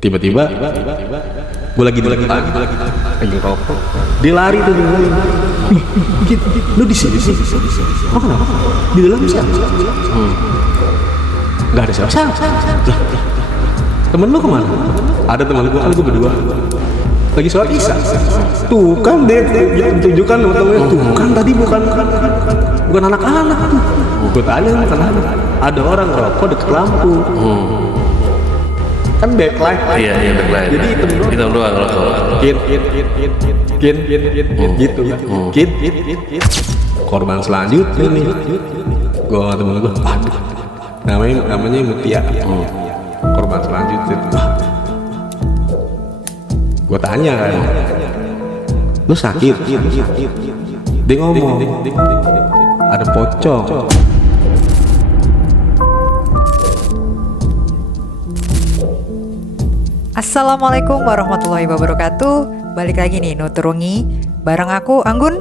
Tiba-tiba gue lagi di depan, lagi rokok. Dia lari tuh ninggalin. Git, lu di sini sih? Oh kenapa? Di dalam siapa? Gak ada siapa. Lah, temen lu kemana? Ada temen gue, kan gue berdua. Lagi sholat isya. Tuh kan dia tunjukkan temen-temennya. Tuh kan tadi bukan anak-anak tuh. Gue tanya bukan anak. Ada orang rokok deket lampu. Kan backlight. Iya backlight. Jadi hitam doang rokok. Kit gitu kan. Kit. Korban selanjutnya nih. Gua temen gua, aduh. Namanya Mutia. Korban selanjutnya. Gua tanya kan. Lu sakit? Dia ngomong. Ada pocong. Assalamualaikum warahmatullahi wabarakatuh. Balik lagi nih Nuturungi bareng aku Anggun.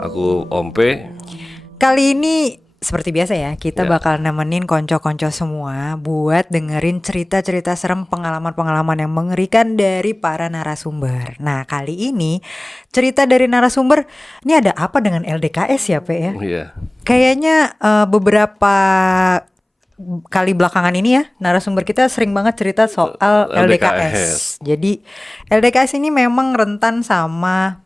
Aku Ompe. Kali ini seperti biasa ya, kita bakal nemenin konco-konco semua buat dengerin cerita-cerita serem, pengalaman-pengalaman yang mengerikan dari para narasumber. Nah, kali ini cerita dari narasumber, ini ada apa dengan LDKS ya, Pe ya? Iya. Kayaknya beberapa kali belakangan ini ya narasumber kita sering banget cerita soal LDKS. Jadi LDKS ini memang rentan sama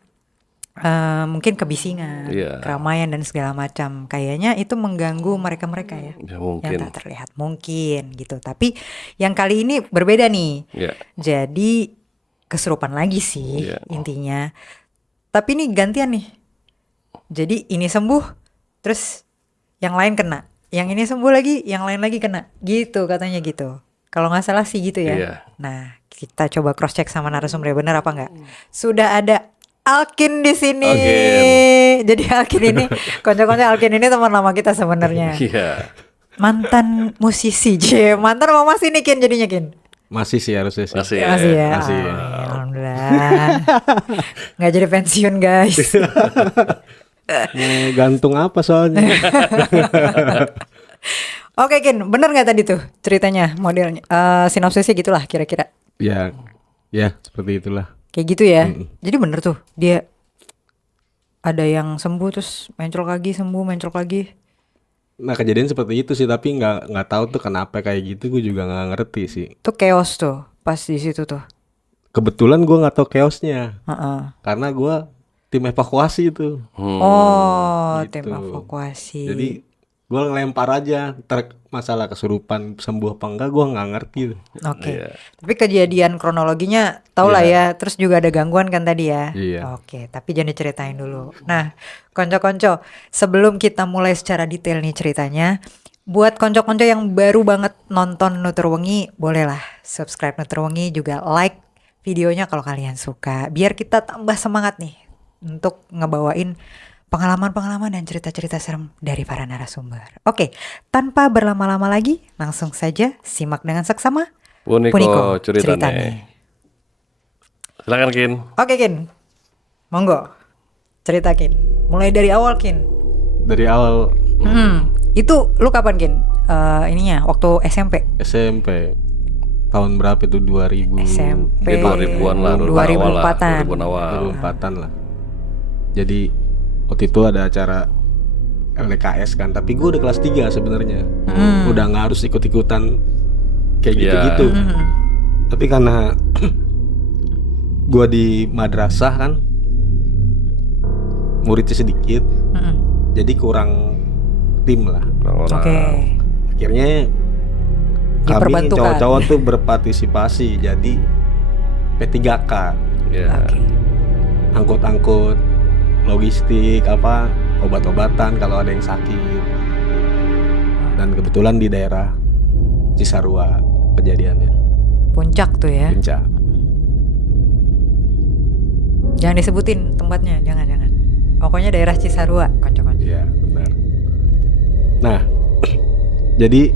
mungkin kebisingan, keramaian dan segala macam. Kayaknya itu mengganggu mereka-mereka ya, mungkin. Yang tak terlihat mungkin gitu. Tapi yang kali ini berbeda nih. Jadi kesurupan lagi sih intinya. Tapi ini gantian nih. Jadi ini sembuh, terus yang lain kena. Yang ini sembuh lagi, yang lain lagi kena. Gitu katanya gitu. Kalau nggak salah sih gitu ya. Nah, kita coba cross check sama narasumber benar apa nggak. Sudah ada Alkin di sini. Jadi Alkin ini, konco-konco Alkin ini teman lama kita sebenarnya. Mantan musisi, mantan sama masih nih Kin jadinya Kin. Masih sih harusnya sih. Masih ya. Alhamdulillah. Nggak jadi pensiun guys. Gantung apa soalnya? Oke Kin, bener gak tadi tuh ceritanya, modelnya sinopsisnya gitulah kira-kira. Ya seperti itulah. Kayak gitu ya. Jadi bener tuh, dia ada yang sembuh terus mencrok lagi, sembuh mencrok lagi. Nah kejadian seperti itu sih, tapi nggak tahu tuh kenapa kayak gitu, gue juga nggak ngerti sih. Tuh chaos tuh pas di situ tuh. Kebetulan gue nggak tahu chaosnya, karena gue tim evakuasi itu. Gitu. Tim evakuasi. Jadi gue ngelempar aja, masalah kesurupan sembuh apa enggak gue nggak ngerti. Oke. Tapi kejadian kronologinya tau lah ya. Terus juga ada gangguan kan tadi ya. Oke. Tapi jangan diceritain dulu. Nah, konco-konco, sebelum kita mulai secara detail nih ceritanya, buat konco-konco yang baru banget nonton Nuturwengi, bolehlah subscribe Nuturwengi, juga like videonya kalau kalian suka, biar kita tambah semangat nih untuk ngebawain pengalaman-pengalaman dan cerita-cerita serem dari para narasumber. Oke, tanpa berlama-lama lagi, langsung saja simak dengan seksama Puniko ceritanya. Silakan Kin. Oke Kin, monggo cerita Kin. Mulai dari awal Kin. Dari awal. Itu lu kapan Kin? Ininya waktu SMP. SMP. Tahun berapa itu? 2000. SMP. 2000-an lah. 2004-an. 2004-an lah. Jadi waktu itu ada acara LDKS kan, tapi gue udah kelas 3 sebenarnya. Udah nggak harus ikut-ikutan kayak gitu-gitu. Tapi karena gue di madrasah kan, muridnya sedikit, jadi kurang tim lah. Akhirnya kami cowok-cowok tuh berpartisipasi jadi P3K. Angkut-angkut logistik, obat-obatan kalau ada yang sakit. Dan kebetulan di daerah Cisarua kejadiannya. Puncak tuh ya. Puncak. Jangan disebutin tempatnya, jangan. Pokoknya daerah Cisarua, konco-konco. Iya, benar. Nah, jadi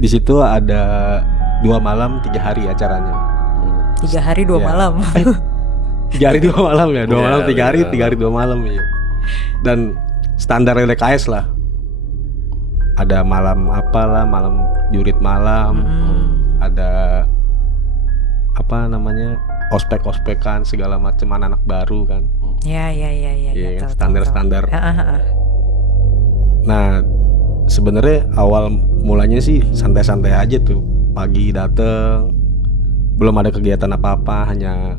di situ ada 2 malam 3 hari acaranya. 3 hari 2 malam. 3 hari 2 malam ya, 2 malam 3 hari, 3 hari 2 malam ya. Dan standar LDKS lah. Ada malam apalah, malam jurit malam, ada apa namanya ospek-ospekan segala macam anak Ya. baru kan. Iya, kan, standar-standar. Nah sebenarnya awal mulanya sih santai-santai aja tuh, pagi dateng, belum ada kegiatan apa-apa, hanya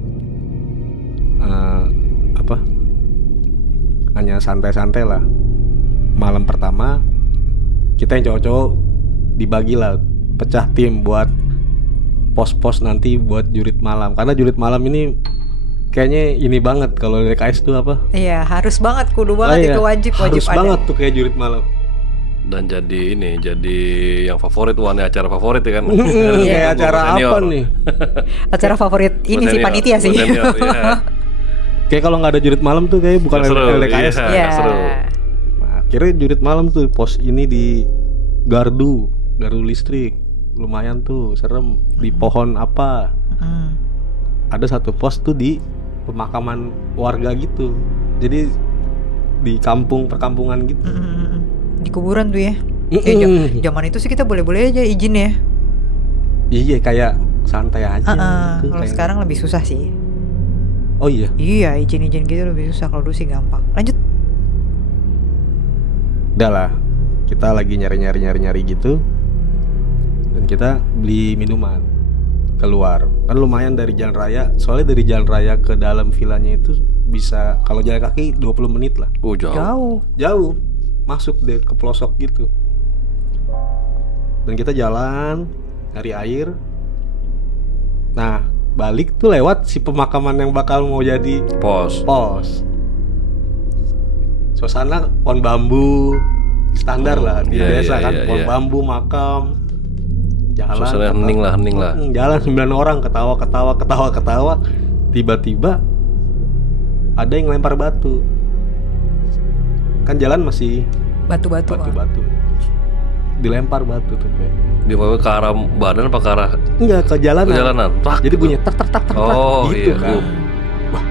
hanya santai-santai lah. Malam pertama kita yang cowok-cowok dibagi lah, pecah tim buat pos-pos nanti buat jurit malam. Karena jurit malam ini kayaknya ini banget kalau dari KS tuh apa? Iya, harus banget, kudu banget, itu wajib harus ada. banget tuh kayak jurit malam. Dan jadi yang favorit, acara favorit ya kan. Kayak acara apa nih? Acara favorit ini sih panitia sih. Senior, ya. Kayak kalau nggak ada jurit malam tuh kayak bukan LDKS. Iya, seru. Nah, akhirnya jurit malam tuh pos ini di gardu listrik, lumayan tuh serem, di pohon apa. Ada satu pos tuh di pemakaman warga gitu, jadi di perkampungan gitu. Di kuburan tuh ya. Zaman itu sih kita boleh-boleh aja izin ya. Iya, kayak santai aja gitu. Kalau sekarang lebih susah sih. Oh iya. Iya, izin-izin gitu lebih susah. Kalau dulu sih gampang. Lanjut. Udah lah, kita lagi nyari gitu, dan kita beli minuman keluar. Kan lumayan dari jalan raya. Soalnya dari jalan raya ke dalam villanya itu bisa, kalau jalan kaki 20 menit lah. Jauh. Masuk deh ke pelosok gitu. Dan kita jalan nyari air. Nah, balik tuh lewat si pemakaman yang bakal mau jadi pos. Suasana pohon bambu standar lah di desa kan, pohon bambu, makam. Jalan. Suasana hening lah. Jalan 9 orang ketawa. Tiba-tiba ada yang lempar batu. Kan jalan masih batu-batu. Dilempar batu tuh kayak. Dia mau ke arah badan apa ke arah? Enggak, ke jalanan. gitu. Jadi bunyi tak gitu iya, kan. Wah.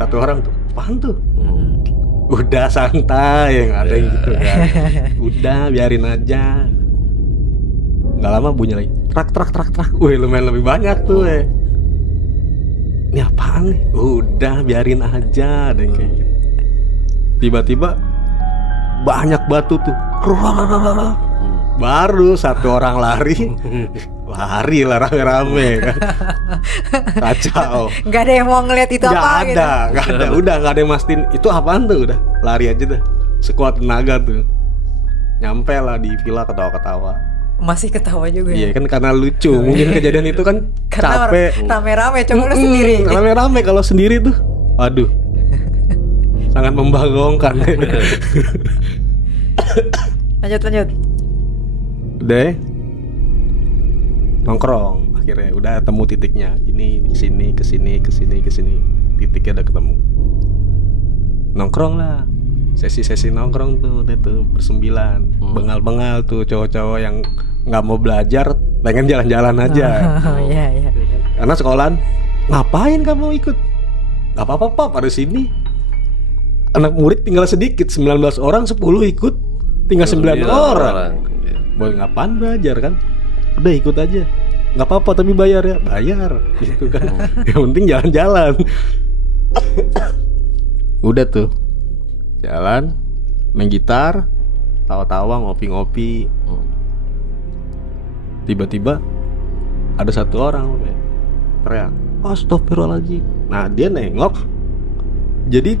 Satu orang tuh, apaan tuh? Udah santai, yang ada yang gitu kan. Udah biarin aja. Nggak lama bunyi lagi. Trak. Wih, lumayan lebih banyak tuh. Ini apaan nih? Udah biarin aja, ada yang kayak gitu. Tiba-tiba banyak batu tuh. Baru satu orang lari lah rame-rame kan. Kacau. Gak ada yang mau ngeliat itu apa gitu. Gak ada. Udah gak ada yang mastiin itu apaan tuh. Udah lari aja dah, sekuat tenaga tuh. Nyampe lah di villa, ketawa-ketawa. Masih ketawa juga ya? Iya kan, karena lucu. Mungkin kejadian itu kan capek. Rame-rame, coba lu sendiri. Rame-rame, kalau sendiri tuh waduh, sangat membanggongkan. Lanjut. Udah nongkrong, akhirnya udah temu titiknya. Ini kesini. Titiknya udah ketemu. Nongkrong lah. Sesi nongkrong tuh, udah tuh bersembilan. Bengal-bengal tuh cowok-cowok yang nggak mau belajar, pengen jalan-jalan aja. Iya. Karena sekolahan, ngapain kamu ikut? Gak apa-apa, pada sini anak murid tinggal sedikit, 19 orang, 10 ikut, tinggal 9 orang. Boleh ngapain belajar kan? Udah ikut aja. Gak apa-apa tapi bayar ya. Bayar gitu kan. Yang penting jalan-jalan. Udah tuh jalan, main gitar, tawa-tawa, ngopi-ngopi. Tiba-tiba ada satu orang teriak, "Astagfirullahaladzim." Nah dia nengok. Jadi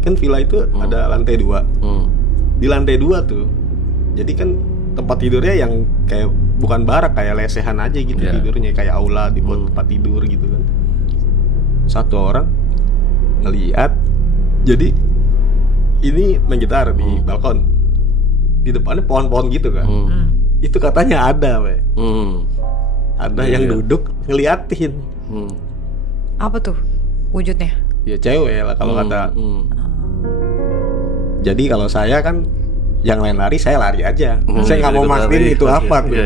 kan villa itu ada lantai 2. Di lantai 2 tuh, jadi kan tempat tidurnya yang kayak bukan barak, kayak lesehan aja gitu. Tidurnya kayak aula dibuat tempat tidur gitu kan. Satu orang ngeliat, jadi ini main gitar di balkon, di depannya pohon-pohon gitu kan. Itu katanya ada ada yang duduk ngeliatin. Apa tuh wujudnya? Ya cewek lah kalau kata. Jadi kalau saya kan, yang lain lari, saya lari aja. Saya nggak mau mastiin itu apa tuh.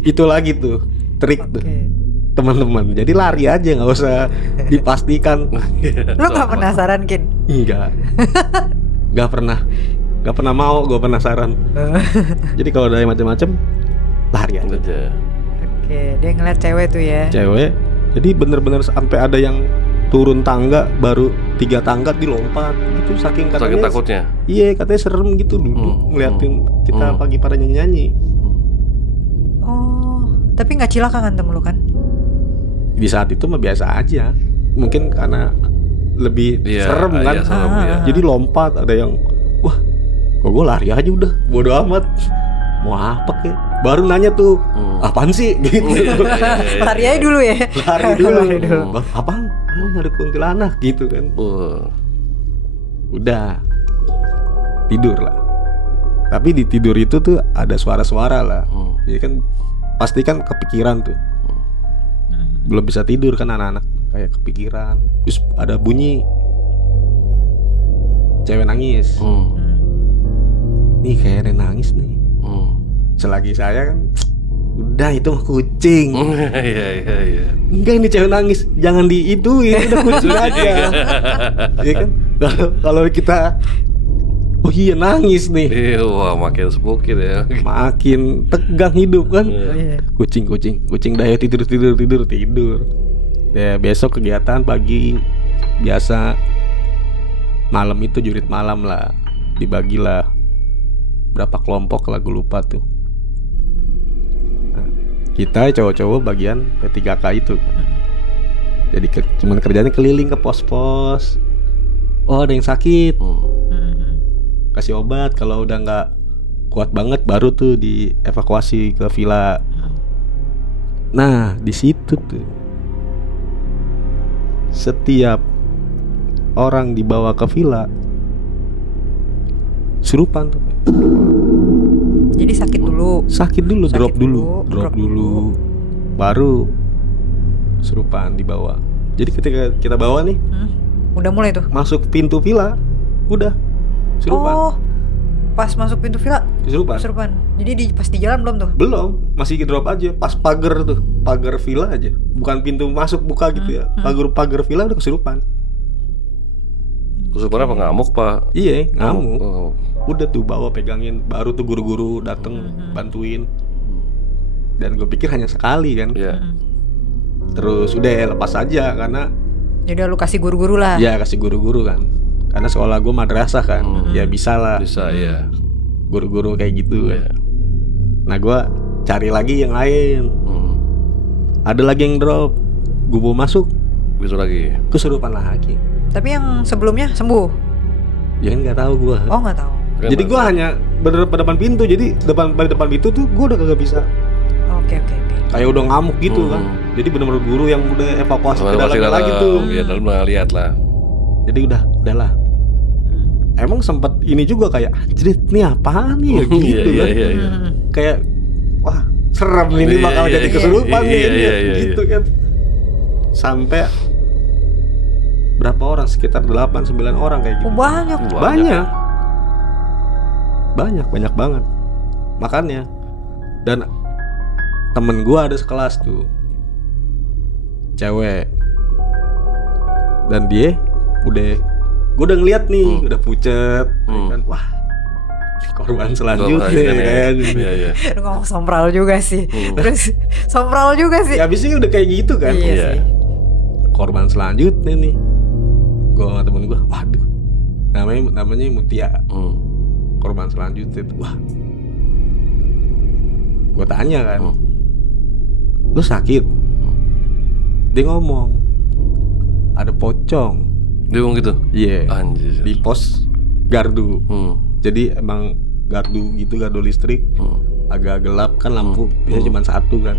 Itu lagi tuh trik tuh teman-teman. Jadi lari aja, nggak usah dipastikan. Lu nggak penasaran Kin? Enggak. Nggak pernah mau gue penasaran. Jadi kalau ada yang macam-macam, lari aja. Dia ngeliat cewek tuh ya. Cewek. Jadi bener-bener sampai ada yang turun tangga baru 3 tangga dilompat gitu saking katanya. Saking takutnya. Iya, katanya serem gitu duduk ngeliatin kita pagi pada nyanyi-nyanyi. Oh, tapi nggak cilaka kan temen lu kan? Di saat itu mah biasa aja. Mungkin karena lebih serem kan. Iya, serem, iya. Jadi lompat, ada yang wah, kok gue lari aja udah, bodo amat. Mau apa kek? Baru nanya tuh, apaan sih? Gitu. Lari aja dulu ya. Lari dulu. Apaan? Ada kuntilanak gitu kan. Udah tidur lah. Tapi di tidur itu tuh ada suara-suara lah. Jadi kan pasti kan kepikiran tuh. Belum bisa tidur kan anak-anak, kayak kepikiran. Terus ada bunyi cewek nangis. Nih kayak ada nangis nih. Selagi saya kan udah itu mah kucing. Iya. Enggak, ini cewek nangis, jangan diituin, udah kucing aja. Iya kan? Kalau kita oh iya nangis nih. Wah, makin spooky ya. Makin tegang hidup kan. Kucing dah ya tidur. Ya besok kegiatan pagi biasa, malam itu jurit malam lah, dibagilah berapa kelompok lah, gue lupa tuh. Nah, kita cowok-cowok bagian P3K itu. Jadi cuman kerjanya keliling ke pos-pos. Oh ada yang sakit, kasih obat. Kalau udah nggak kuat banget baru tuh dievakuasi ke villa. Nah di situ tuh setiap orang dibawa ke villa serupan tuh. Jadi sakit dulu, drop dulu, baru serupan dibawa. Jadi ketika kita bawa nih, udah mulai tuh masuk pintu villa, udah serupan. Oh, pas masuk pintu villa serupan. Jadi pas di jalan belum tuh? Belum, masih drop aja. Pas pagar villa aja, bukan pintu masuk buka gitu ya. Pagar villa udah kesurupan. Kesurupan apa, ngamuk pak? Iya, ngamuk. Udah tuh bawa pegangin, baru tuh guru-guru dateng bantuin. Dan gue pikir hanya sekali kan. Terus udah lepas aja karena udah lu kasih guru-guru lah. Ya kasih guru-guru kan. Karena sekolah gue madrasah kan. Ya bisa lah. Bisa ya. Guru-guru kayak gitu kan. Nah gue cari lagi yang lain. Ada lagi yang drop. Gue bawa masuk. Gitu lagi. Kesurupan lagi. Tapi yang sebelumnya sembuh? Ya kan nggak tahu gue. Oh nggak tahu. Jadi gue hanya bener pada depan pintu. Jadi depan pintu tuh gue udah kagak bisa. Oke. Kayak udah ngamuk gitu kan. Jadi bener-bener guru yang udah evakuasi ke dalam lagi tuh. Iya dalam lihat lah. Jadi udahlah. Emang sempet ini juga kayak anjrit nih apaan nih ya gitu kan. Iya. Kayak wah serem ini bakal jadi kesurupan nih gitu kan. Sampai berapa orang, sekitar 8-9 orang kayak gitu. Banyak banget. Makanya. Dan temen gua ada sekelas tuh, cewek. Dan dia gua udah ngeliat nih, udah pucet kan. Wah, korban selanjutnya kan. Iya. Lu ngomong sompral juga sih. Terus sompral juga sih. Ya abisnya udah kayak gitu kan. Iya sih. Korban selanjutnya nih. Gua sama temen gua, waduh. Namanya Mutia. Korban selanjutnya tuh. Wah. Gua tanya kan. Lu sakit? Dia ngomong ada pocong. Dia ngomong gitu? Iya. Anjir. Di pos gardu. Jadi emang gardu gitu, gardu listrik. Agak gelap kan, lampu biasanya cuma satu kan.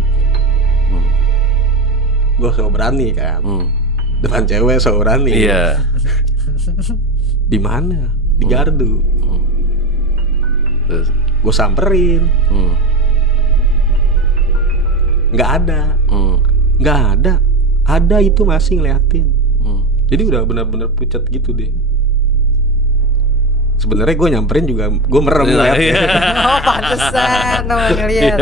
Gue so berani kan. Depan cewek so berani. Iya. Di mana? Di gardu. Gue samperin. Nggak ada. Ada itu masih ngeliatin. Jadi udah benar-benar pucat gitu deh. Sebenarnya gue nyamperin juga, gue merem ngeliatnya. Oh pantesan lo ngeliat.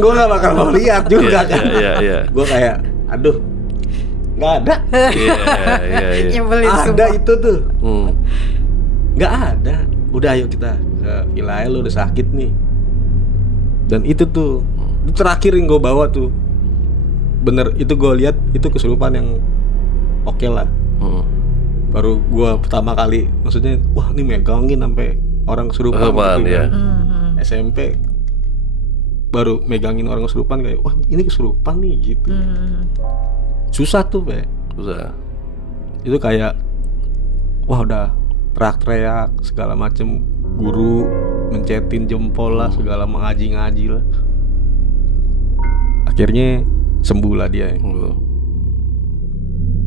Gue nggak bakal mau lihat juga kan. Iya. Gue kayak, aduh, nggak ada. Iya. Nyebelin Ada semua. itu tuh. Nggak ada. Udah ayo kita ke villa, lu udah sakit nih. Dan itu tuh terakhir yang gue bawa tuh bener itu gue lihat itu kesurupan yang oke lah. Baru gue pertama kali maksudnya wah ini megangin sampai orang kesurupan gitu, ya. SMP baru megangin orang kesurupan kayak wah ini kesurupan nih gitu. Susah tuh Pak. Susah. Itu kayak wah udah teriak-teriak segala macem, guru mencetin jempol lah, segala mengaji-ngaji lah. Akhirnya sembuh lah dia.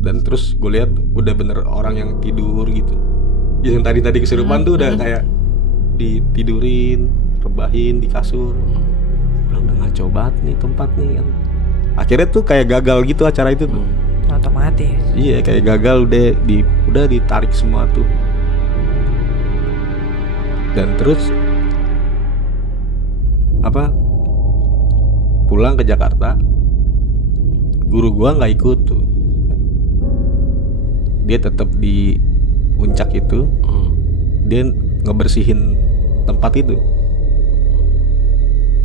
Dan terus gue lihat udah bener orang yang tidur gitu. Yang tadi kesurupan tuh udah kayak ditidurin, rebahin di kasur. Bilang udah ngaco banget nih tempat nih kan. Akhirnya tuh kayak gagal gitu acara itu tuh. Otomatis. Iya kayak gagal udah ditarik semua tuh. Dan terus pulang ke Jakarta, guru gua nggak ikut tuh. Dia tetap di puncak itu. Dia ngebersihin tempat itu.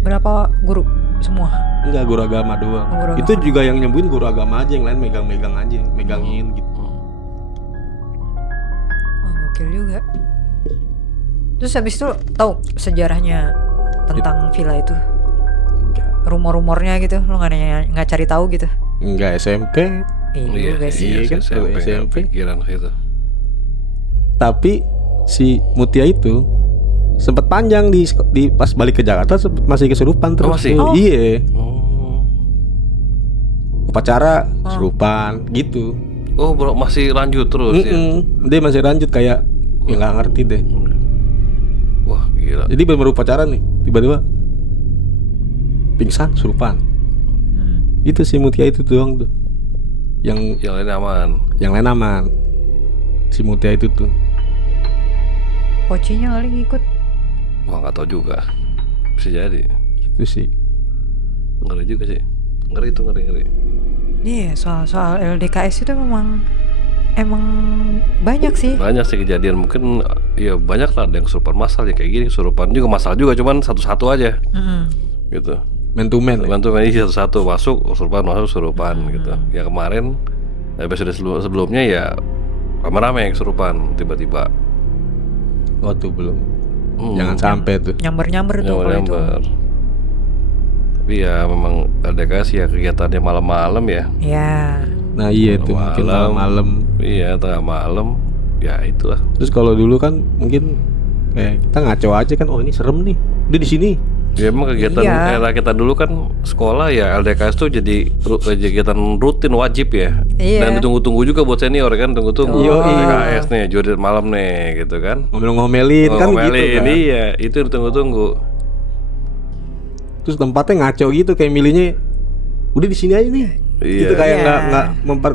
Berapa guru? Semua? Enggak, guru agama doang. Itu juga yang nyembuhin guru agama aja, yang lain megang-megang aja, megangin gitu. Oh, gokil juga. Terus habis itu tahu sejarahnya tentang villa itu? Enggak. Rumor-rumornya gitu, lo nggak cari tahu gitu? Enggak, SMP. Iya sih. Iya kan, SMP. Pikiran situ. Tapi si Mutia itu sempat panjang di pas balik ke Jakarta masih kesurupan terus. Masih? Tuh. Iya. Upacara kesurupan gitu. Oh, bro, masih lanjut terus ya. Dia masih lanjut kayak ya nggak ngerti deh. Wah, gila. Jadi baru upacara nih, tiba-tiba pingsan, kesurupan. Itu si Mutia itu doang tuh. Yang lain aman. Yang lain aman. Si Mutia itu tuh. Pocinya kali ngikut. Wah, nggak tahu juga. Bisa jadi. Itu sih. Ngeri juga sih. Ngeri. Iya, soal LDKS itu emang banyak sih. Banyak sih kejadian. Mungkin ya banyak lah, ada yang kesurupan massal ya kayak gini, kesurupan juga massal juga, cuman satu-satu aja. Gitu. Man to man. Satu-satu masuk kesurupan gitu. Ya kemarin episode sebelumnya ya rame-rame kesurupan tiba-tiba. Oh tuh belum. Jangan sampai tuh. Nyamber tuh kalau itu. Tapi ya memang LDKS ya kegiatannya malam-malam ya. Ya. Nah iya tuh mungkin malam. Iya, tengah malam. Ya itulah. Terus kalau dulu kan mungkin kayak kita ngaco aja kan, oh ini serem nih. Udah di sini. Ya emang kegiatan era kita dulu kan sekolah ya LDKS tuh jadi kegiatan rutin wajib ya. Dan ditunggu-tunggu juga buat senior kan, tunggu-tunggu LDKS nih, jurit malam nih gitu kan. Ngomelin kan gitu kan. Iya, itu ditunggu-tunggu. Terus tempatnya ngaco gitu kayak milihnya udah di sini aja nih. Iya. Itu kayak nggak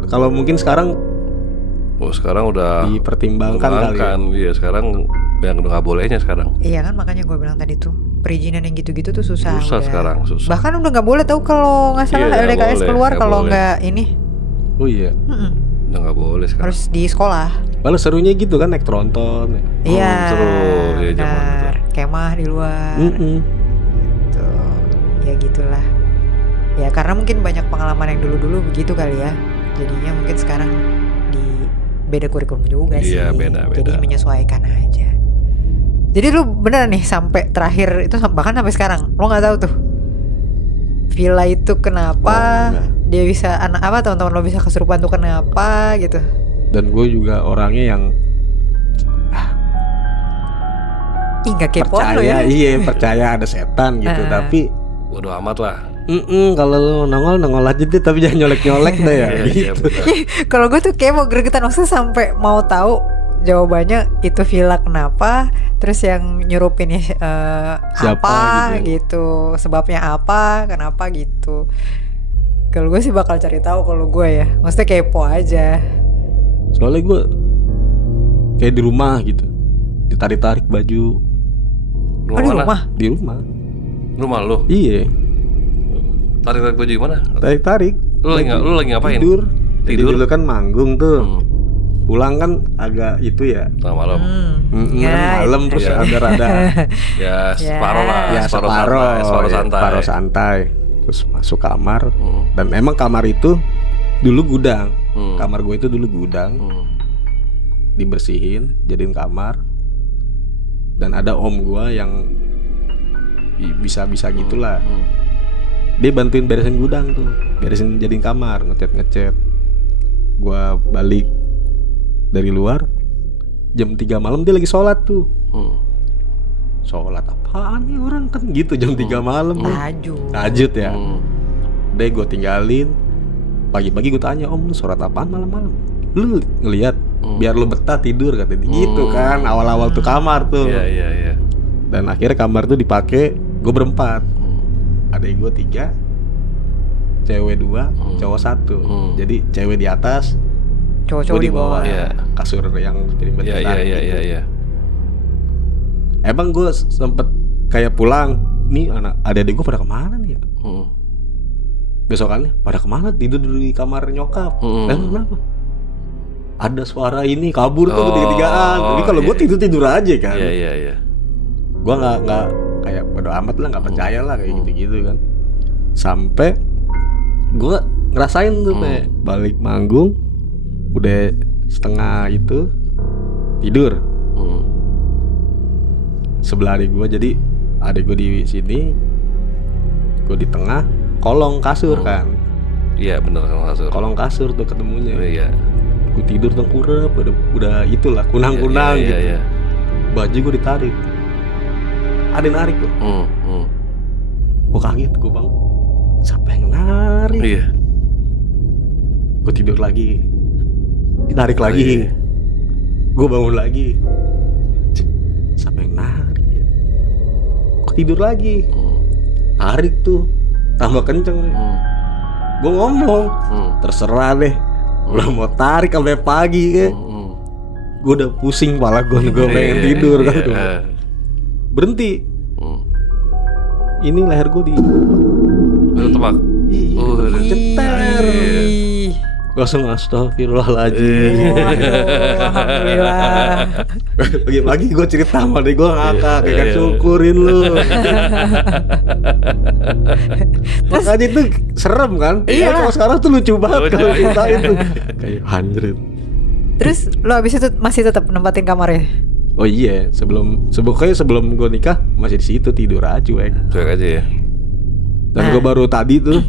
kalau mungkin sekarang sekarang udah dipertimbangkan kali ya. Iya, sekarang yang udah nggak bolehnya sekarang. Iya kan, makanya gue bilang tadi tuh perizinan yang gitu-gitu tuh susah sekarang. Bahkan udah nggak boleh tahu kalau nggak salah LDKS keluar kalau nggak ini. Oh iya. Udah nggak boleh sekarang. Harus di sekolah. Lalu serunya gitu kan naik tronton. Iya. Seru ya zaman itu. Kemah di luar. Gitu. Ya gitulah. Ya karena mungkin banyak pengalaman yang dulu-dulu begitu kali ya. Jadinya mungkin sekarang beda kurikulum juga sih. Iya, beda. Jadi menyesuaikan aja. Jadi lu bener nih sampai terakhir itu bahkan sampai sekarang lo nggak tahu tuh villa itu kenapa dia bisa teman-teman lo bisa kesurupan tuh kenapa gitu. Dan gue juga orangnya yang nggak kepo percaya, lo ya. Iya percaya ada setan gitu. Tapi bodo amat lah. Kalau lu nongol aja deh, tapi jangan nyolek deh ya. Gitu. Kalau gue tuh kayak mau gregetan, maksudnya sampai mau tahu jawabannya itu villa kenapa, terus yang nyurupinnya apa gitu, sebabnya apa, kenapa gitu. Kalau gue sih bakal cari tahu kalau gue ya, maksudnya kepo aja. Soalnya gue kayak di rumah gitu, ditarik-tarik baju. Di rumah? Di rumah. Rumah lu? Iya. Tarik-tarik baju gimana? Tarik-tarik. Lu lagi ngapain? Tidur. Dulu kan manggung tuh. Pulang kan agak itu ya. Tengah malam. Malam terus ada rada. Ya separuh lah. Ya separuh santai. Terus masuk kamar. Dan emang kamar itu dulu gudang. Kamar gue itu dulu gudang. Dibersihin, jadiin kamar. Dan ada om gue yang bisa-bisa gitulah. Dia bantuin beresin gudang tuh, beresin jadiin kamar, ngecat. Gue balik dari luar jam 3 malam, dia lagi sholat tuh. Sholat apaan nih orang kan gitu jam 3 malam. Tahajud ya. Deh gue tinggalin. Pagi-pagi gue tanya, om lu sholat apaan malam-malam? Lu ngeliat biar lu betah tidur katanya. Gitu kan awal-awal tuh kamar tuh. Iya. Dan akhirnya kamar tuh dipakai, gue berempat. Adek gue 3, cewek 2, cowok 1. Jadi cewek di atas, cowok di bawah. Iya. Kasur yang selimut. Iya. Emang gue sempet kayak pulang, nih adik-adik gue pada kemana nih ya? Besokannya pada kemana, tidur di kamar nyokap. Kenapa? Ada suara ini kabur tuh ketiga-tigaan. Tapi kalau gue tidur aja kan. Iya. Gue nggak kayak bodo amat lah, nggak percaya lah kayak gitu kan. Sampai gue ngerasain tuh balik manggung udah setengah itu tidur. Sebelah adik gue, jadi adik gue di sini, gue di tengah, kolong kasur kan. Iya benar, kasur. Kolong kasur tuh ketemunya. Iya. Gue tidur tengkurap, udah itulah kunang-kunang gitu. Iya. Baju gue ditarik, ada yang narik loh. Gue kaget, gue bangun. Siapa yang narik? Iya. Gue tidur lagi, ditarik lagi. Gue bangun lagi. Siapa yang narik ya? Gue tidur lagi. Tarik tuh, tambah kenceng. Gue ngomong, terserah deh. Udah mau tarik sampai pagi ya. Gue udah pusing kepala gue pengen tidur kan. Berhenti. Ini leher gue di tebak. Cetar. Langsung astagfirullahaladzim. Alhamdulillah. Lagi gue cerita sama dia, gue ngakak kayak syukurin lu. Makanya itu serem kan? Iya. Kalau sekarang tuh lucu banget kalau cerita itu. Kayak 100. Terus lo abis itu masih tetap nempatin kamarnya? Oh iya, sebelum gue nikah masih di situ tidur aja cuek aja ya. Dan gue baru tadi tuh,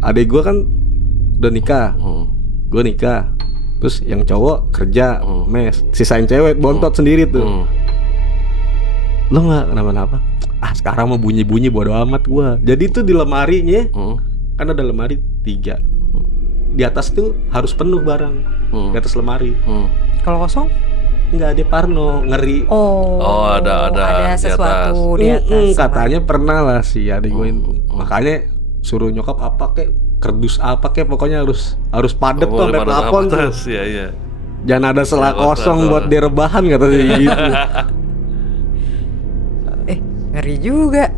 adek gue kan udah nikah. Gue nikah, terus yang cowok kerja mes, sisain cewek bontot sendiri tuh. Lo nggak kenapa-napa? Sekarang mau bunyi bodo amat gue. Jadi tuh di lemarinya, kan ada lemari 3. Di atas tuh harus penuh barang, di atas lemari. Kalau kosong? Nggak, ada parno, ngeri. Oh ada sesuatu di atas. Katanya pernah lah si adik gue itu. Makanya suruh nyokap apa kek, kerdus apa kek, pokoknya harus padet tuh sampai plafon tuh. Iya. Jangan ada selah kosong buat direbahan katanya gitu. Ngeri juga.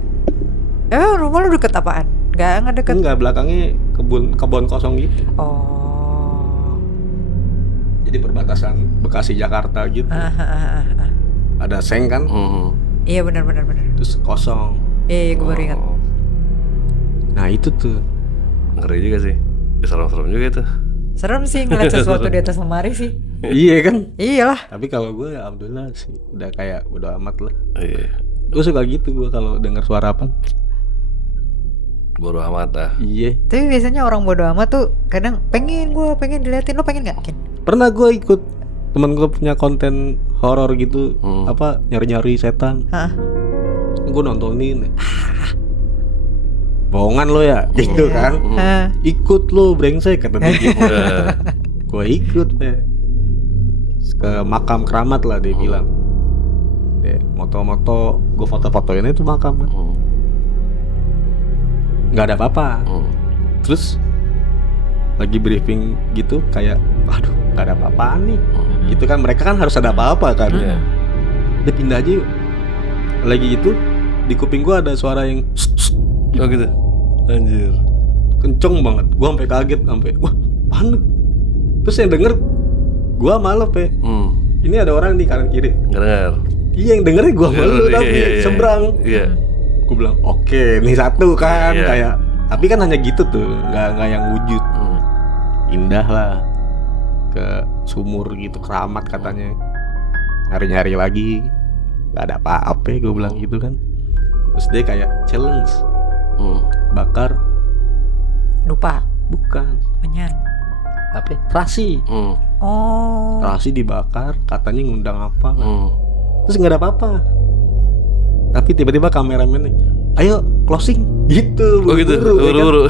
Rumah lu deket apaan? Nggak deket. Enggak, belakangnya kebun kosong gitu. Oh. Jadi perbatasan Bekasi Jakarta gitu. Ada seng kan? Iya benar. Terus kosong. Iya, gue baru ingat. Nah itu tuh ngeri juga sih. Serem-serem juga itu. Serem sih ngeliat sesuatu di atas lemari sih. Iya kan? Iyalah. Tapi kalau gue ya alhamdulillah sih udah kayak udah amat lah. Iya. Gue suka gitu gue kalau dengar suara apa. Bodo amat lah. Iya. Tapi biasanya orang bodo amat tuh kadang pengen diliatin. Lo pengen nggak? Pernah gue ikut temen gue punya konten horor gitu, apa nyari setan. Gue nontonin. Bohongan lo ya, gitu kan? Ikut lo brengsek kata dia gitu. Gue ikut ke makam keramat lah dia bilang. Moto-moto gue foto-fotoin itu makam kan. Nggak ada apa-apa. Terus lagi briefing gitu kayak, aduh nggak ada apa-apaan nih. Gitu kan, mereka kan harus ada apa-apa kan. Dia pindah aja yuk. Lagi itu di kuping gue ada suara yang oh gitu. Anjir. Kenceng banget. Gue sampai kaget, sampai wah panik. Terus yang denger gue malah ini ada orang di kanan kiri. Dengar. Iya, yang dengernya gue malu tapi seberang. Iya. Gue bilang oke, nih satu kan kayak Tapi kan hanya gitu tuh, nggak yang wujud. Indah lah, ke sumur gitu, keramat katanya. Nyari-nyari lagi, nggak ada apa-apa, gue bilang gitu kan. Terus dia kayak challenge, bakar. Lupa. Bukan. Menyan. Apa? Terasi. Oh. Terasi dibakar, katanya ngundang apa? Terus nggak ada apa-apa. Tapi tiba-tiba kameramen nih, ayo closing gitu. Buru-buru.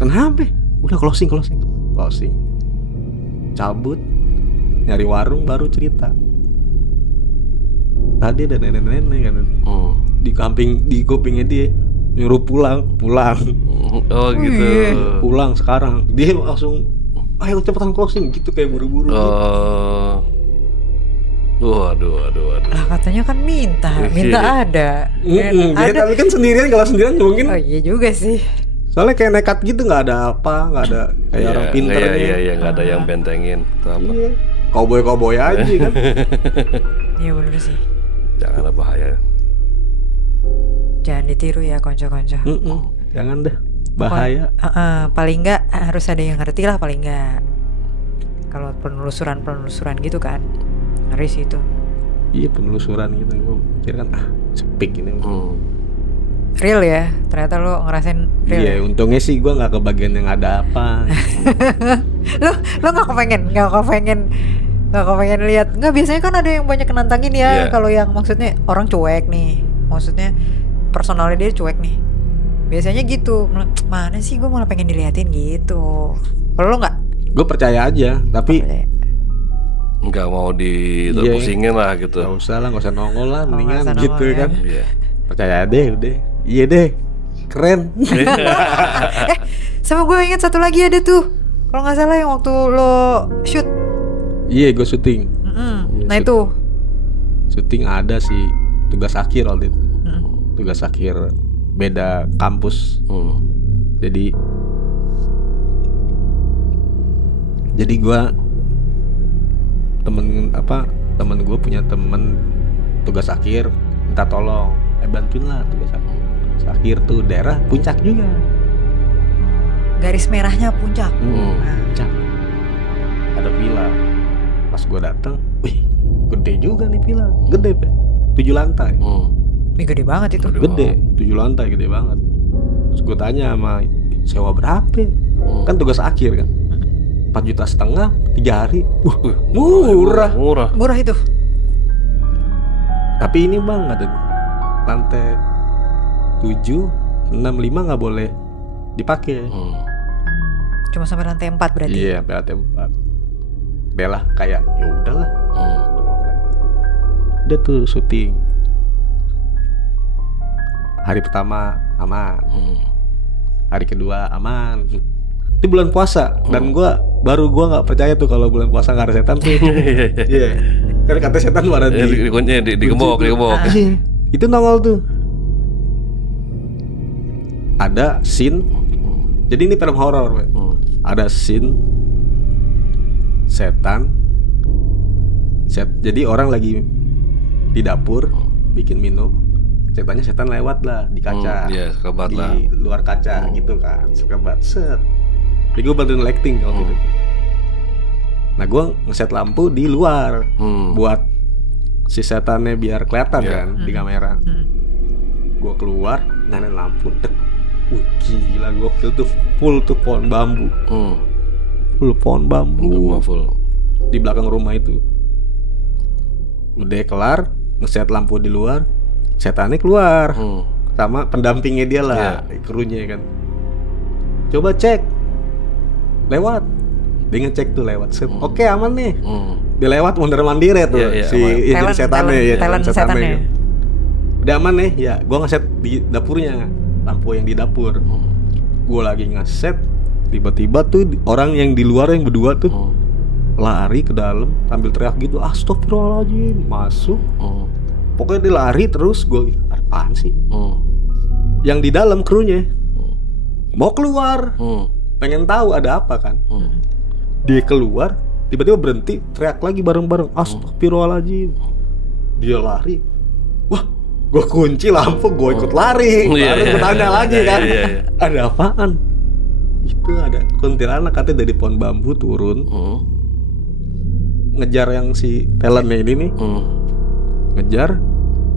Kenapa? Udah closing. Cabut, nyari warung baru cerita. Tadi ada nenek-nenek kan di kupingnya dia nyuruh pulang. Oh gitu. Pulang sekarang. Dia langsung ayo cepetan closing gitu, kayak buru-buru gitu. Waduh. Lah katanya kan minta ada. Dia tapi kan sendirian, kalau sendirian mungkin. Oh iya juga sih. Soalnya kayak nekat gitu, nggak ada apa, nggak ada kayak orang pinter. Iya, nggak ada yang bentengin atau apa. Iya. Cowboy aja kan. Iya bener sih. Janganlah, bahaya. Jangan ditiru ya konco-konco. Jangan deh, bahaya. Paling nggak harus ada yang ngerti lah, paling nggak. Kalau penelusuran gitu kan, ngeri sih itu. Iya, penelusuran gitu. Gue pikir kan speak ini. Real ya, ternyata lo ngerasain real. Iya, untungnya sih gue nggak kebagian yang ada apa. lo nggak kepengen lihat. Nggak, biasanya kan ada yang banyak nantangin ya. Kalau yang maksudnya orang cuek nih, maksudnya personalnya dia cuek nih, biasanya gitu. Mana sih, gue malah pengen diliatin gitu. Kalau lo nggak? Gue percaya aja, tapi nggak mau dipusingin lah gitu. Nggak usah lah, nggak usah nongol lah, mendingan gitu ya. kan. Percaya deh, udah. Iya deh, keren. Sama gue ingat satu lagi ada tuh, kalau nggak salah yang waktu lo shoot. Iya, gue syuting. Nah itu syuting ada sih, tugas akhir waktu itu. Tugas akhir beda kampus. Jadi gue temen gue punya temen tugas akhir, minta tolong bantuin lah tugas akhir tuh daerah puncak juga. Garis merahnya puncak. Puncak. Ada villa. Pas gue datang, wih, gede juga nih villa. Gede, 7 lantai. Gede banget itu. Gede, 7 lantai, gede banget. Terus gue tanya sama, sewa berapa? Kan tugas akhir kan. 4,5 juta 3 hari. Murah itu. Tapi ini bang, ada lantai 7, 6, 5 nggak boleh dipakai. Cuma sampai lantai 4 berarti. Iya, sampai lantai 4. Belah kayak ya udahlah. Udah tuh syuting. Hari pertama aman. Hari kedua aman. Itu bulan puasa dan gua nggak percaya tuh kalau bulan puasa nggak ada setan tuh. Iya. Kan kata setan ada digembok. Itu nongol tuh. Ada scene. Jadi ini film horor. Ada scene setan. Jadi orang lagi di dapur bikin minum. Ceritanya setan lewat lah di kaca. Sekebat di lah. luar kaca gitu kan. Sekebat set. Jadi gue bantuin lighting kalau gitu. Nah gue ngeset lampu di luar buat si setannya biar kelihatan kan di kamera. Gue keluar, nyalain lampu, gila gokil tuh, full tuh pohon bambu. Full pohon bambu. Full. Di belakang rumah itu. Udah kelar, ngeset lampu di luar, setannya keluar sama pendampingnya dia lah, krunya kan. Coba cek, lewat. Dia ngecek tuh lewat. Oke, aman nih. Dia lewat mondar-mandir ya tuh si setannya. Udah aman nih, ya. Gua ngeset di dapurnya, lampu yang di dapur. Gua lagi ngeset, tiba-tiba tuh orang yang di luar yang berdua tuh lari ke dalam sambil teriak gitu, astagfirullahaladzim, masuk. Pokoknya dia lari terus, gue apaan sih? Yang di dalam krunya mau keluar, pengen tahu ada apa kan? Dia keluar, tiba-tiba berhenti, teriak lagi bareng-bareng, astagfirullahaladzim. Dia lari, wah Gue kunci lampu, gue ikut lari. Lalu gue tanya lagi kan, ada apaan? Itu ada kuntilanak katanya dari pohon bambu turun, ngejar yang si talentnya ini nih, ngejar,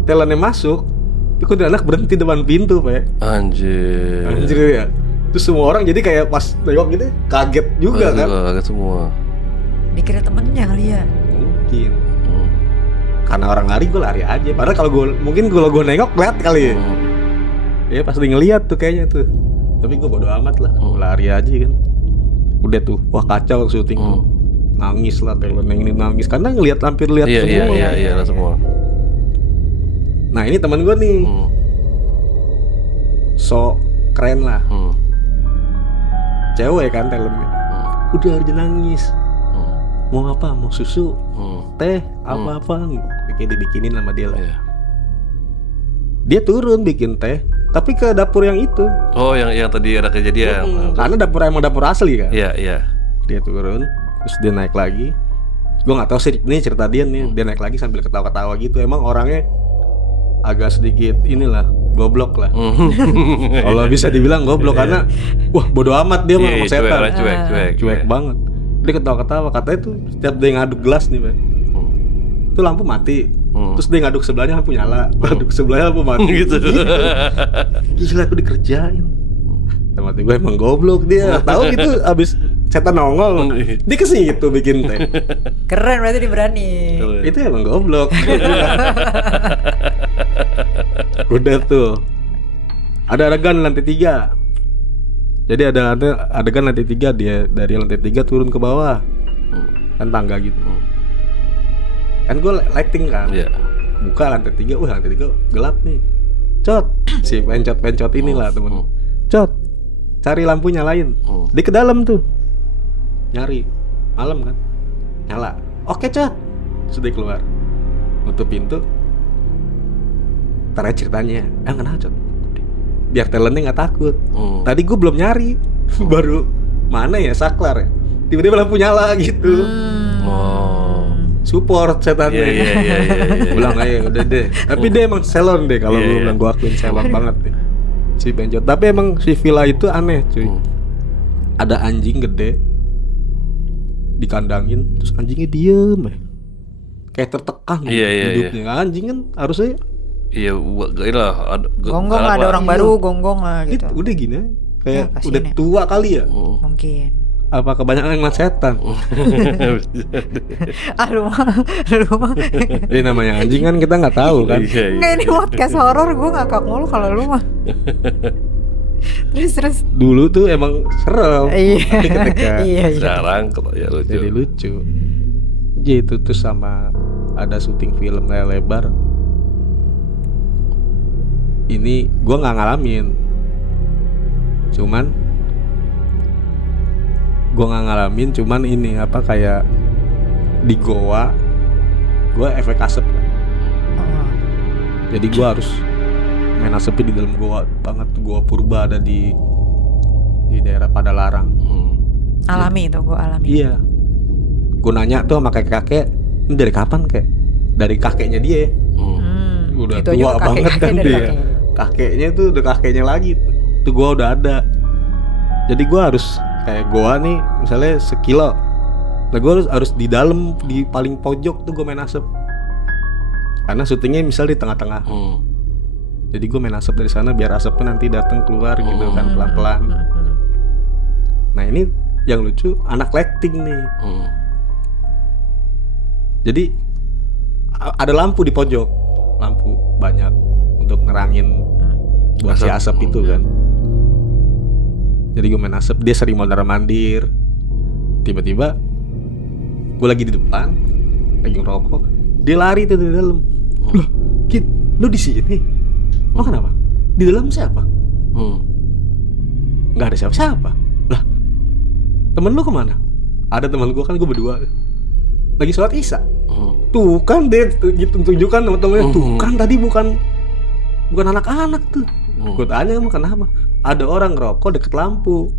talentnya masuk, itu kuntilanak berhenti depan pintu, Pak. Anjir ya. Terus semua orang jadi kayak pas nengok gitu kaget juga kan? Kaget semua. Dikira temennya kali ya? Mungkin. Karena orang lari, gue lari aja. Padahal kalau gue nengok lihat kali ya. Ya pasti ngeliat tuh kayaknya tuh. Tapi gue bodo amat lah, lari aja kan. Udah tuh, wah kacau syuting tuh. Nangis lah, talent yang ini nangis karena hampir lihat semua. Iya semua. Nah ini teman gue nih, so keren lah, cewek kan talentnya. Udah aja nangis. Mau apa? Mau susu, teh, apa-apaan. Kayak dibikinin sama dia lah. Dia turun bikin teh. Tapi ke dapur yang itu. Oh, yang tadi ada kejadian. Karena dapur emang dapur asli kan. Iya. Dia turun, terus dia naik lagi. Gue nggak tahu sih ini cerita dia nih. Dia naik lagi sambil ketawa-ketawa gitu. Emang orangnya agak sedikit inilah goblok lah. Kalau bisa dibilang goblok karena wah bodo amat dia mah sama setan. Cuek banget. Dia ketawa-ketawa katanya tuh setiap dia ngaduk gelas nih, Pak. Itu lampu mati. Terus dia ngaduk sebelahnya lampu nyala, ngaduk sebelahnya lampu mati gitu. Gila aku dikerjain. Sama gue emang goblok dia. Tahu gitu abis setan nongol, dia kesitu bikin teh. Keren berarti dia berani. Itu emang goblok. Udah tuh. Ada adegan lantai 3. Jadi ada adegan lantai 3, dia dari lantai 3 turun ke bawah. Kan tangga gitu. Kan gue lighting kan, buka lantai 3, lantai 3 gelap nih. Cot, si pencot inilah temen. Cot, cari lampu nyalain. Dia ke dalam tuh, nyari, malam kan, nyala. Oke Cot, sudah keluar, nutup pintu. Ntar ceritanya, kenapa Cot? Biar talentnya nggak takut. Tadi gue belum nyari, baru mana ya saklar ya. Tiba-tiba lampu nyala gitu. Support setannya. Iya. Bilang aja udah deh. Tapi dia emang selon deh kalau gue bilang, gue akuin selon banget deh si pencot. Tapi emang si villa itu aneh cuy. Ada anjing gede dikandangin, terus anjingnya diem kayak tertekan hidupnya. Anjing kan harusnya gonggong ada orang baru gonggong lah gitu. Udah gini kayak udah tua kali ya. Mungkin. Apa kebanyakan ngeliat setan? Lu mah. Ini namanya anjing kan kita nggak tahu kan. Nggak, ini podcast horor gue ngakak mulu kalau lu mah. Terus. Dulu tuh emang serem. Tapi ketika sekarang ya lucu. Jadi lucu. Gitu tuh sama ada syuting film layar lebar. Ini gue nggak ngalamin. Cuman ini apa kayak di goa, gue efek asap kan. Jadi gue harus main asapnya di dalam goa banget. Goa purba ada di daerah Padalarang. Alami itu gue alami. Iya. Gue nanya tuh sama kakek, ini dari kapan kek? Dari kakeknya dia. Udah itu tua banget kan dia. Kakeknya tuh udah kakeknya lagi. Tuh gue udah ada. Jadi gue harus kayak gua nih misalnya sekilo, nah gua harus di dalam di paling pojok tuh gua main asap karena syutingnya misal di tengah-tengah. Jadi gua main asap dari sana biar asapnya nanti datang keluar gitu kan pelan-pelan. Nah ini yang lucu anak lighting nih. Jadi ada lampu di pojok, lampu banyak untuk nerangin buat si asap itu kan. Jadi gue main asap, dia sering mondar-mandir. Tiba-tiba gue lagi di depan, lagi ngerokok, dia lari tuh di dalam. Loh, Kit, lu di sini? Oh kenapa? Di dalam siapa? Nggak ada siapa-siapa. Lah, temen lu kemana? Ada teman gue kan, gue berdua lagi sholat isya. Tuh kan dia tunjukkan temen-temennya. Tuh kan tadi bukan anak-anak tuh. Gue tanya emang kenapa? Ada orang ngerokok deket lampu.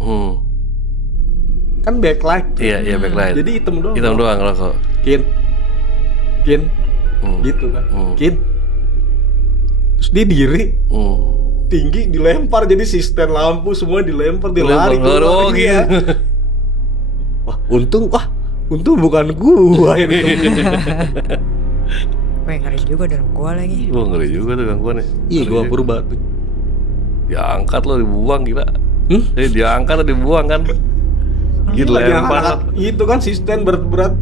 Kan backlight tuh. Iya backlight. Jadi hitam doang ngerokok. Kin gitu kan. Kin Terus dia diri tinggi, dilempar, jadi sistem lampu semua dilempar, dia lari keluar. Gitu. Untung bukan gua ini. Wah, ngeri juga dalam gua lagi. Ngeri juga tuh gangguannya. Iya, gua purba tuh. Diangkat lo, dibuang gila. Diangkat atau dibuang kan? Gitu lempar. Itu kan sistem berat-berat.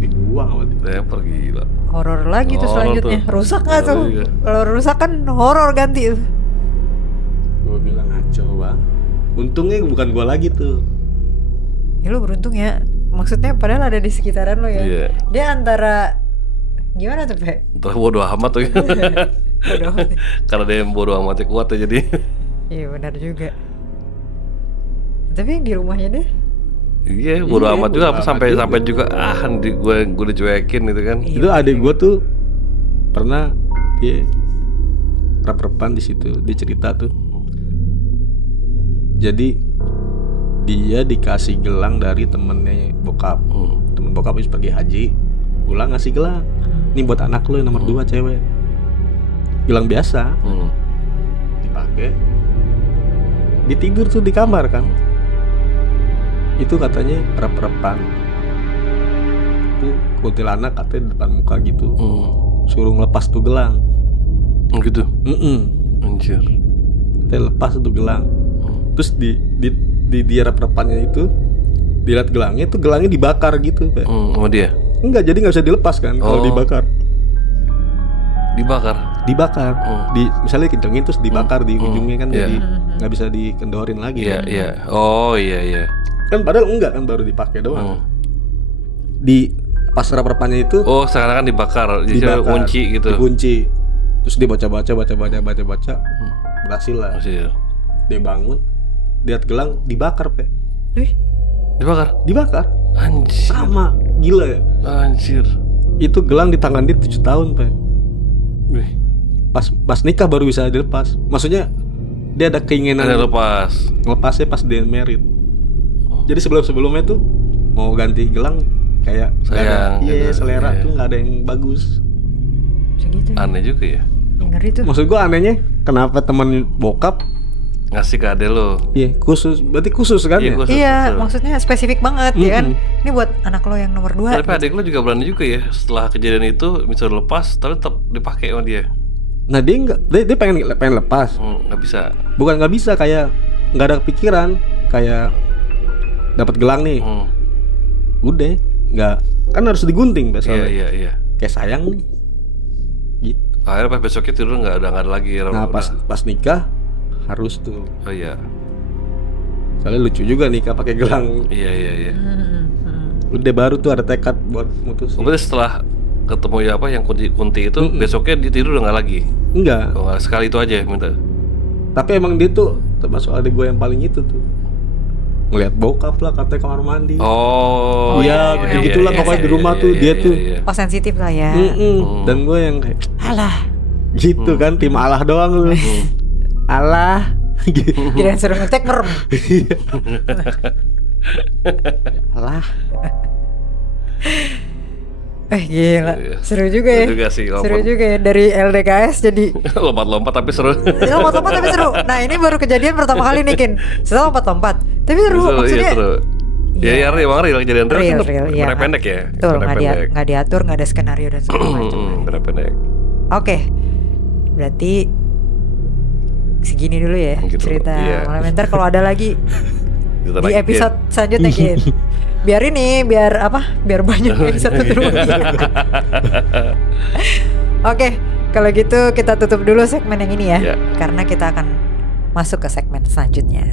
Dibuang apa tuh? Lempar gila. Horor lagi tuh selanjutnya. Tuh. Rusak nggak tuh? Iya. Kalau rusak kan horor ganti. Gua bilang ngaco bang. Untungnya bukan gua lagi tuh. Ya lu beruntung ya. Maksudnya padahal ada di sekitaran lo ya. Iya. Dia antara gimana tuh, Pe? Terus bodo amat tuh. Bodo amat. Karena dia yang bodo amatnya kuat ya jadi. Iya benar juga. Tapi yang di rumahnya deh. Iya, bodo amat juga apa sampai juga gue dicuekin gitu kan. Iya. Itu adik gue tuh pernah dia rep-repan di situ, dia cerita tuh. Jadi dia dikasih gelang dari temennya bokap. Temen bokap habis pergi haji, pulang ngasih gelang. Ini buat anak lo yang nomor 2 cewek. Gelang biasa. Dipakai. Ditidur tuh di kamar kan. Itu katanya rep-repan. Tuh kuntilanak katanya di depan muka gitu. Suruh ngelepas tuh gelang. Gitu. Anjir. Kita lepas tuh gelang. Terus di rep-repannya itu dilihat gelangnya tuh, gelangnya dibakar gitu, Pak. Sama dia? Enggak, jadi nggak bisa dilepas kan kalau dibakar. Dibakar. Misalnya kencengin terus dibakar di ujungnya kan, jadi nggak bisa dikendorin lagi. Iya. Oh iya. Kan padahal enggak kan, baru dipakai doang. Di pas rep-repannya itu sekarang kan dibakar. Kunci gitu. Dikunci. Terus dia baca berhasil lah. Dia bangun, lihat gelang dibakar, Pe. Dibakar. Anjir. Sama, gila ya. Anjir. Itu gelang di tangan dia 7 tahun, Pe. Wih. Pas nikah baru bisa dilepas. Maksudnya dia ada keinginan ngelepasnya pas dia married. Jadi sebelumnya tuh mau ganti gelang kayak sayang, selera tuh nggak ada yang bagus. Segitu. Aneh juga ya. Ngeri tuh. Maksud gua anehnya kenapa teman bokap ngasih ke ade lo? Iya, berarti khusus kan ya? Iya, maksudnya spesifik banget ya kan. Ini buat anak lo yang nomor 2. Tapi adik lo juga berani juga ya, setelah kejadian itu bisa lepas tapi tetap dipakai sama dia. Nah dia pengen lepas. Nggak bisa. Bukan nggak bisa, kayak nggak ada pikiran, kayak dapat gelang nih. Udah, nggak, kan harus digunting biasanya. Iya. Kayak sayang nih. Gitu. Akhirnya pas besoknya tidur nggak ada lagi. Nah pas nikah harus tuh. Oh iya. Soalnya lucu juga nikah pakai gelang. Iya. Udah baru tuh ada tekad buat mutus. Berarti setelah ketemu ya apa yang kunti itu, besoknya dia tidur udah nggak lagi? Enggak. Oh, nggak, sekali itu aja minta. Tapi emang dia tuh termasuk adik gue yang paling itu tuh. Ngeliat bokap lah katanya kamar mandi. Oh iya, begitulah pokoknya di rumah tuh dia tuh. Oh, sensitif lah ya. Dan gue yang kayak alah gitu kan, tim Allah doang lu. Allah gitu. Kirain suruh ngecek merem. Allah. Gila, seru juga ya. Seru juga ya, dari LDKS jadi lompat-lompat tapi seru. Lompat-lompat tapi seru. Nah ini baru kejadian pertama kali nih, Kin. Setelah lompat-lompat tapi seru, maksudnya. Seru. Ya emang real kejadian real, ya. Pendek ya. Betul, nggak diatur, nggak ada skenario dan segala macam. Pendek. Oke, berarti segini dulu ya gitu, cerita malam mentor. Kalau ada lagi di episode selanjutnya, Kin. Biar banyak episode terus. Oke, kalau gitu kita tutup dulu segmen yang ini ya. Karena kita akan masuk ke segmen selanjutnya.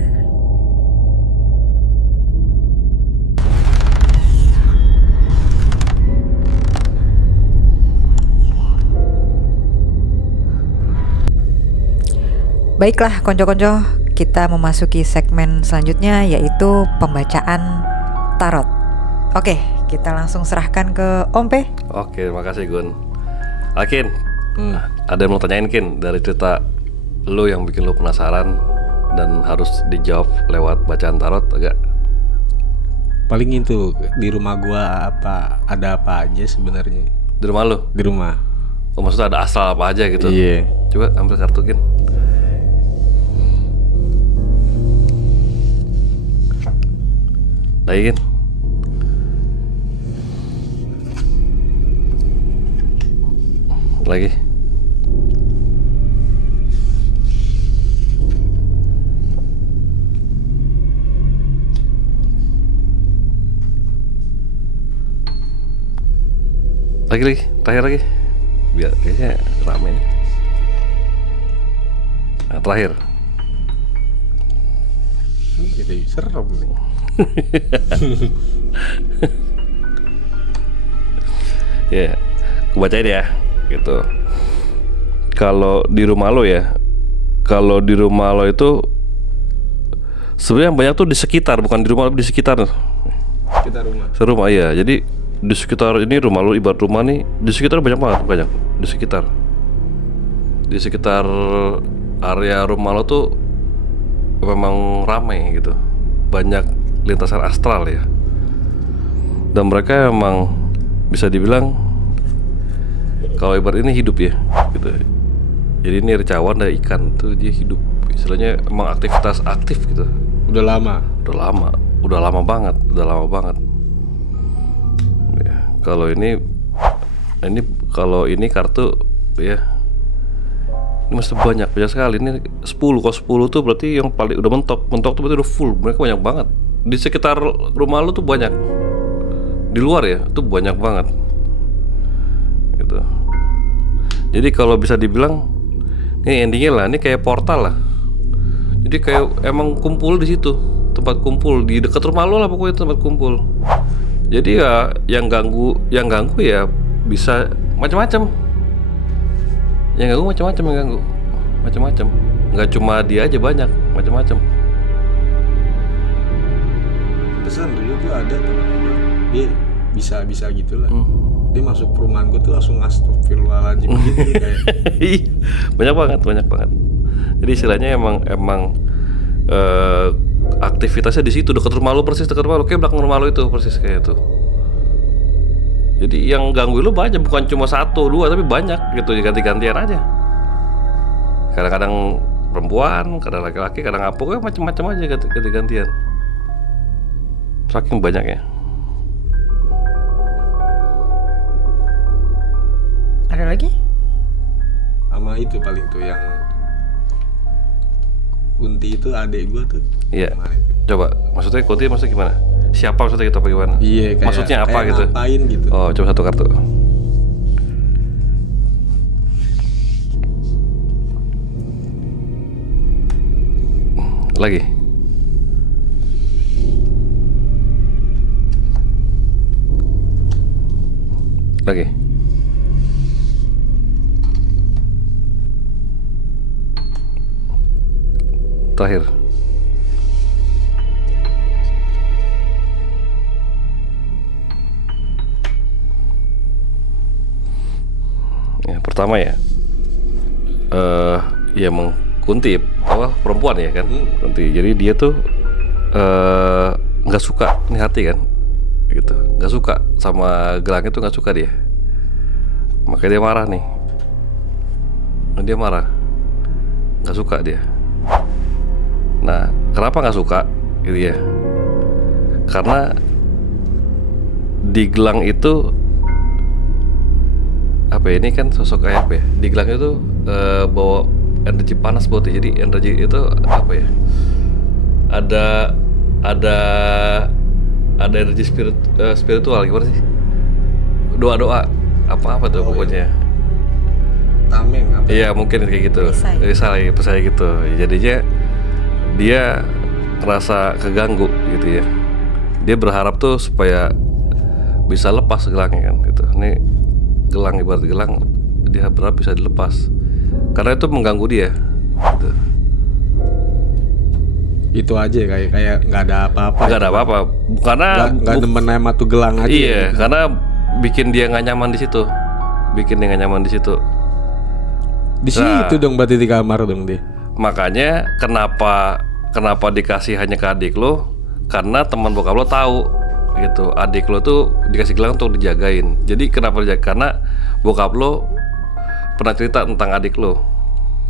Baiklah konco-konco, kita memasuki segmen selanjutnya, yaitu pembacaan tarot. Oke, kita langsung serahkan ke Om P. Oke, makasih Gun. Akin, ada yang mau tanyain Kin dari cerita lu yang bikin lu penasaran dan harus dijawab lewat bacaan tarot agak? Paling itu di rumah gua ada apa aja sebenarnya. Di rumah lu? Di rumah. Oh maksudnya ada astral apa aja gitu. Iya. Coba ambil kartu Gin. Lagi Gin. Lagi. Lagi, terakhir lagi. Biar kayaknya rame nih. Nah, terakhir. Jadi serem nih. Ya, aku bacain ya, gitu. Kalau di rumah lo ya, kalau di rumah lo itu sebenarnya banyak tuh di sekitar, bukan di rumah, di sekitar. Kita rumah. Serumah iya. Jadi di sekitar ini rumah lo, ibarat rumah nih, di sekitar banyak di sekitar. Di sekitar area rumah lo tuh memang ramai gitu. Banyak lintasan astral ya. Dan mereka emang bisa dibilang kalau ibarat ini hidup ya gitu. Jadi ini cawan dan ikan tuh dia hidup. Istilahnya emang aktivitas aktif gitu. Udah lama banget. Ya, kalau ini kalau ini kartu ya ini masih banyak sekali. Ini 10, kalau 10 tuh berarti yang paling udah mentok tuh berarti udah full. Mereka banyak banget. Di sekitar rumah lu tuh banyak. Di luar ya, tuh banyak banget. Gitu. Jadi kalau bisa dibilang ini endingnya lah, ini kayak portal lah. Jadi kayak emang kumpul di situ, tempat kumpul di dekat rumah lo lah pokoknya tempat kumpul. Jadi ya yang ganggu ya bisa macam-macam. Yang ganggu macam-macam. Nggak cuma dia aja, banyak macam-macam. Pesan dulu tuh ada teman gue, dia bisa gitulah. Dia masuk perumahan gue tuh langsung astagfirullahaladzim gitu kayak. banyak banget. Jadi istilahnya emang aktivitasnya di situ dekat rumah lo, persis dekat rumah lo, kayak belakang rumah lo itu persis kayak itu. Jadi yang ganggu lo banyak, bukan cuma 1, 2 tapi banyak gitu, ganti-gantian aja. Kadang-kadang perempuan, kadang laki-laki, kadang apa, kayak macam-macam aja ganti-gantian. Saking banyak ya. Ada lagi? Sama itu paling tuh yang Kunti itu adik gue tuh. Iya. Coba, maksudnya Kunti maksudnya gimana? Siapa maksudnya gitu apa gimana? Iya, kayak maksudnya apa kayak gitu? Ngapain gitu. Oh, coba 1 kartu. Lagi. Terakhir. Ya, pertama ya. Ya emang Kunti apa perempuan ya kan? Kunti. Jadi dia tuh nggak suka nih hati kan, gitu. Nggak suka sama gelang itu, nggak suka dia. Makanya dia marah nih. Dia marah. Nggak suka dia. Nah, kenapa nggak suka gitu ya? Karena di gelang itu apa ya, ini kan sosok kayak apa ya? Di gelang itu bawa energi panas buat ya. Jadi energi itu apa ya? Ada energi spiritual gimana sih? Doa apa tuh pokoknya. Tameng apa? Iya mungkin kayak gitu. Perisai gitu. Jadinya dia ngerasa keganggu gitu ya. Dia berharap tuh supaya bisa lepas gelangnya kan gitu. Ini gelang, ibarat gelang, dia berharap bisa dilepas karena itu mengganggu dia gitu. Itu aja kayak nggak ada apa-apa. Nggak ada apa-apa karena nggak demen sama tuh gelang aja. Iya gitu. Karena bikin dia nggak nyaman di situ. Di situ dong berarti di kamar dong dia. Makanya kenapa dikasih hanya ke adik lo? Karena teman bokap lo tahu gitu, adik lo tuh dikasih gelang untuk dijagain. Jadi kenapa dijaga? Karena bokap lo pernah cerita tentang adik lo.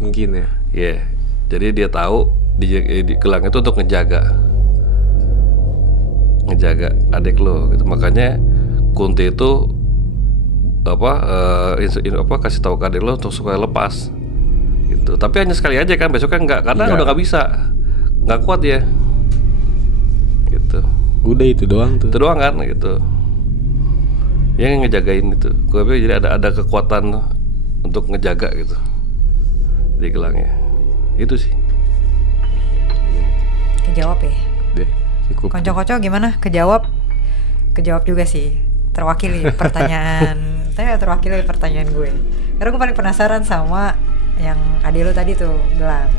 Mungkin ya. Iya. Jadi dia tahu di gelang itu untuk ngejaga adik lo gitu. Makanya Kunti itu kasih tahu ke adik lo untuk supaya lepas gitu. Tapi hanya sekali aja kan, besoknya enggak, karena udah nggak bisa, nggak kuat ya gitu. Udah itu doang tuh. Itu doang kan gitu. Yang ngejagain itu. Gue pikir jadi ada kekuatan untuk ngejaga gitu di gelangnya. Itu sih. Kejawab ya. Deh, cukup. Konco-konco gimana? Kejawab juga sih. Terwakili pertanyaan. Terwakili pertanyaan gue. Karena gue paling penasaran sama yang adik lo tadi tuh, gelang.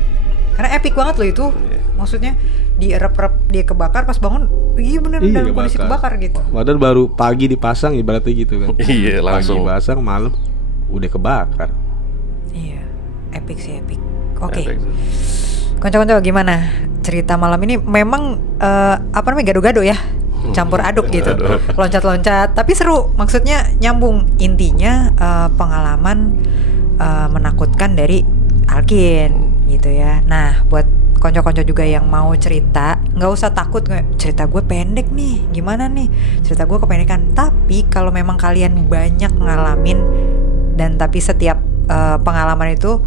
Karena epic banget lo itu. Maksudnya dierep-rep, dia kebakar, pas bangun iya bener dalam kondisi kebakar gitu. Padahal baru pagi dipasang ibaratnya gitu kan. Iya, langsung pagi pasang, malam udah kebakar. Iya, epic sih, epic. Oke. Konco-konco gimana cerita malam ini? Memang gado-gado ya, campur aduk gitu, loncat-loncat, tapi seru. Maksudnya nyambung. Intinya pengalaman menakutkan dari Alkin gitu ya. Nah, buat konco-konco juga yang mau cerita, nggak usah takut, cerita gue pendek nih, gimana nih, cerita gue kependekan. Tapi kalau memang kalian banyak ngalamin dan tapi setiap pengalaman itu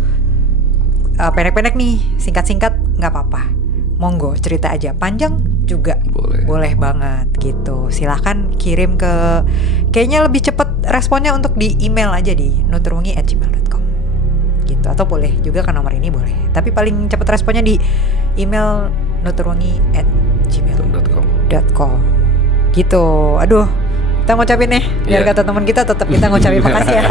pendek-pendek nih, singkat-singkat, nggak apa-apa, monggo cerita aja. Panjang juga boleh banget gitu. Silahkan kirim ke, kayaknya lebih cepet responnya untuk di email aja di nuturwengi@gmail.com gitu, atau boleh juga ke nomor ini boleh, tapi paling cepat responnya di email nuturwengi@gmail.com gitu. Aduh, kita ngucapin nih biar kata teman kita tetap kita ngucapin makasih ya.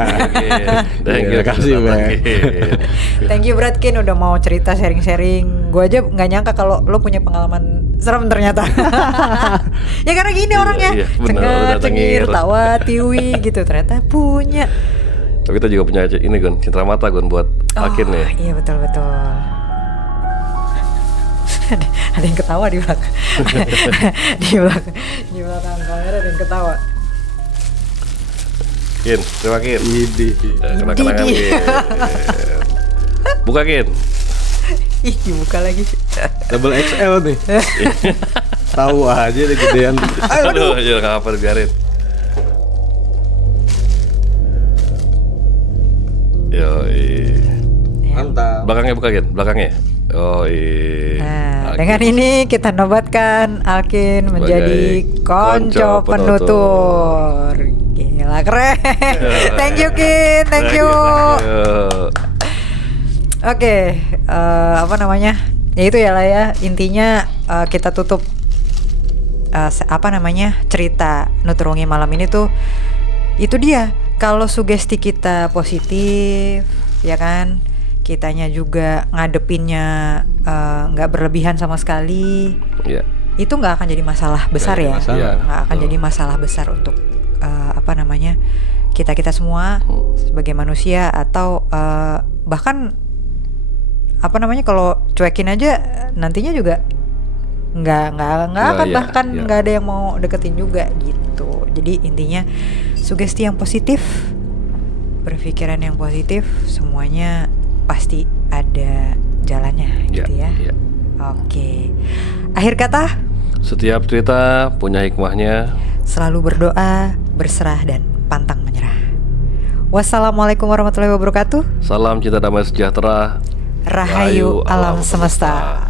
Thank you Bradkin udah mau cerita sharing. Gue aja nggak nyangka kalau lo punya pengalaman serem ternyata. Ya karena gini orangnya cengir, tawa, tiwi gitu, ternyata punya. Tapi kita juga punya ini Gun, citra mata Gun buat Alkin nih. Iya betul. Ada yang ketawa di belakang. di belakang kamera ada yang ketawa. Kin, coba Kin. Kenang-kenangan Kin. Buka Kin. Ih, dibuka lagi. Double XL nih. Tahu aja deh gedean. Aduh, jangan apa biarin. Yoi. Mantap. Belakangnya buka Kin, belakangnya. Yoi. Nah, dengan ini kita nobatkan Alkin menjadi konco penutur. Gila keren. Thank you Kin, thank you. Oke, ya itu ya lah ya. Intinya kita tutup cerita Nutur Wengi malam ini tuh itu dia. Kalau sugesti kita positif, ya kan, kitanya juga ngadepinnya nggak berlebihan sama sekali, itu nggak akan jadi masalah besar ya, nggak akan jadi masalah besar untuk kita semua sebagai manusia, atau bahkan kalau cuekin aja nantinya juga nggak akan bahkan nggak ada yang mau deketin juga gitu. Jadi intinya sugesti yang positif, berpikiran yang positif, semuanya pasti ada jalannya gitu ya. Oke. Akhir kata, setiap cerita punya hikmahnya. Selalu berdoa, berserah dan pantang menyerah. Wassalamualaikum warahmatullahi wabarakatuh. Salam cinta damai sejahtera. Rahayu alam semesta.